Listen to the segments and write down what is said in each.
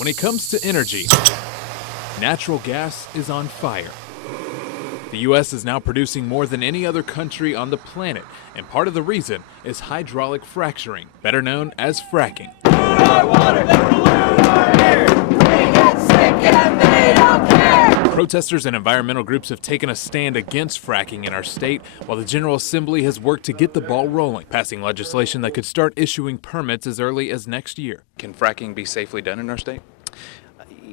When it comes to energy, natural gas is on fire. The U.S. is now producing more than any other country on the planet, and part of the reason is hydraulic fracturing, better known as fracking. Protesters and environmental groups have taken a stand against fracking in our state, while the General Assembly has worked to get the ball rolling, passing legislation that could start issuing permits as early as next year. Can fracking be safely done in our state?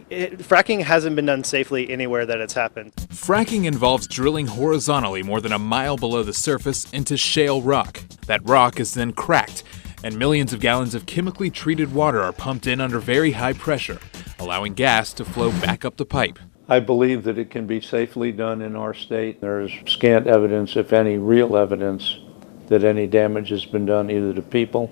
Fracking hasn't been done safely anywhere that it's happened. Fracking involves drilling horizontally more than a mile below the surface into shale rock. That rock is then cracked, and millions of gallons of chemically treated water are pumped in under very high pressure, allowing gas to flow back up the pipe. I believe that it can be safely done in our state. There is scant evidence, if any real evidence, that any damage has been done either to people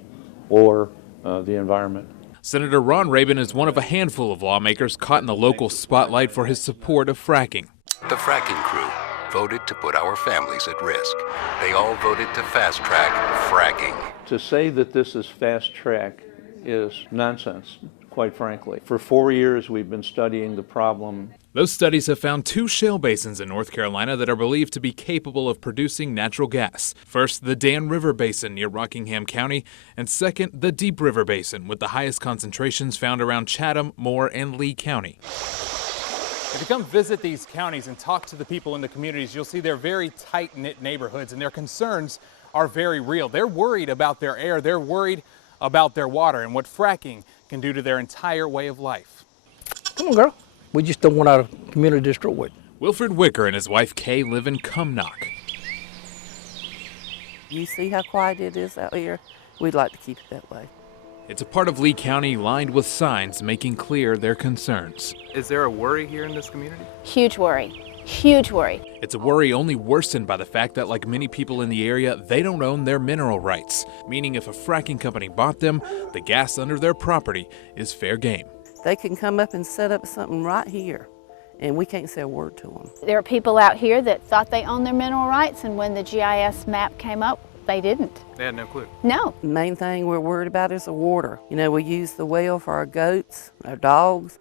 or the environment. Senator Ron Rabin is one of a handful of lawmakers caught in the local spotlight for his support of fracking. The fracking crew voted to put our families at risk. They all voted to fast-track fracking. To say that this is fast-track is nonsense, quite frankly. For 4 years, we've been studying the problem. Those studies have found 2 shale basins in North Carolina that are believed to be capable of producing natural gas. First, the Dan River Basin near Rockingham County, and second, the Deep River Basin, with the highest concentrations found around Chatham, Moore, and Lee County. If you come visit these counties and talk to the people in the communities, you'll see they're very tight-knit neighborhoods, and their concerns are very real. They're worried about their air, they're worried about their water, and what fracking can do to their entire way of life. Come on, girl. We just don't want our community destroyed. Wilfred Wicker and his wife Kay live in Cumnock. You see how quiet it is out here? We'd like to keep it that way. It's a part of Lee County lined with signs making clear their concerns. Is there a worry here in this community? Huge worry. Huge worry. It's a worry only worsened by the fact that, like many people in the area, they don't own their mineral rights, meaning if a fracking company bought them, the gas under their property is fair game. They can come up and set up something right here, and we can't say a word to them. There are people out here that thought they owned their mineral rights, and when the GIS map came up, they didn't. They had no clue. No. The main thing we're worried about is the water. You know, we use the well for our goats, our dogs.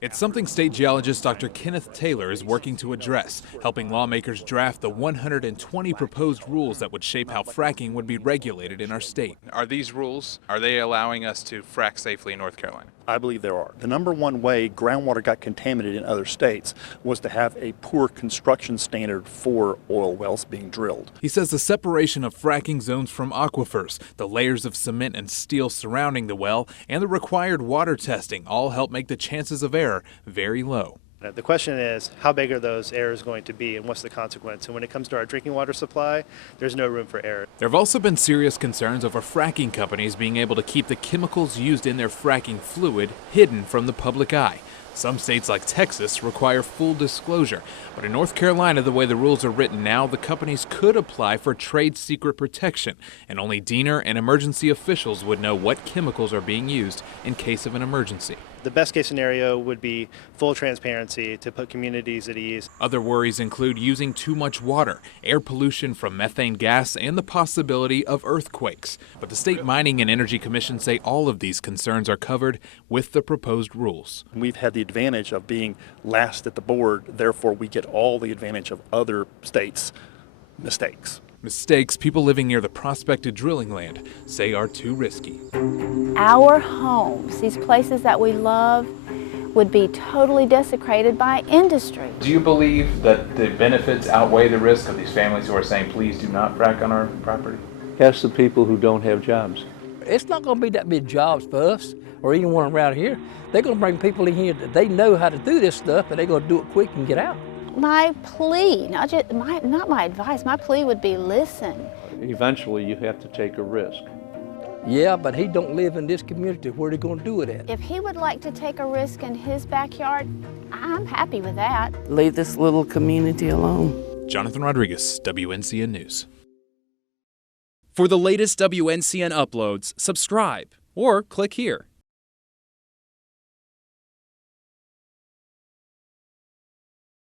It's something state geologist Dr. Kenneth Taylor is working to address, helping lawmakers draft the 120 proposed rules that would shape how fracking would be regulated in our state. Are these rules, are they allowing us to frack safely in North Carolina? I believe there are. The number one way groundwater got contaminated in other states was to have a poor construction standard for oil wells being drilled. He says the separation of fracking zones from aquifers, the layers of cement and steel surrounding the well, and the required water testing all help make the chances of error very low. The question is, how big are those errors going to be, and what's the consequence? And when it comes to our drinking water supply, there's no room for error. There have also been serious concerns over fracking companies being able to keep the chemicals used in their fracking fluid hidden from the public eye. Some states like Texas require full disclosure, but in North Carolina, the way the rules are written now, the companies could apply for trade secret protection, and only DENR and emergency officials would know what chemicals are being used in case of an emergency. The best case scenario would be full transparency to put communities at ease. Other worries include using too much water, air pollution from methane gas, and the possibility of earthquakes. But the State Mining and Energy Commission say all of these concerns are covered with the proposed rules. We've had the advantage of being last at the board, therefore we get all the advantage of other states' mistakes. Mistakes people living near the prospected drilling land say are too risky. Our homes, these places that we love, would be totally desecrated by industry. Do you believe that the benefits outweigh the risk of these families who are saying, please do not frack on our property? Ask the people who don't have jobs. It's not going to be that big jobs for us or anyone around here. They're going to bring people in here that they know how to do this stuff, and they're going to do it quick and get out. My plea, not my advice, my plea would be listen. Eventually, you have to take a risk. Yeah, but he don't live in this community. Where are they going to do it at? If he would like to take a risk in his backyard, I'm happy with that. Leave this little community alone. Jonathan Rodriguez, WNCN News. For the latest WNCN uploads, subscribe or click here.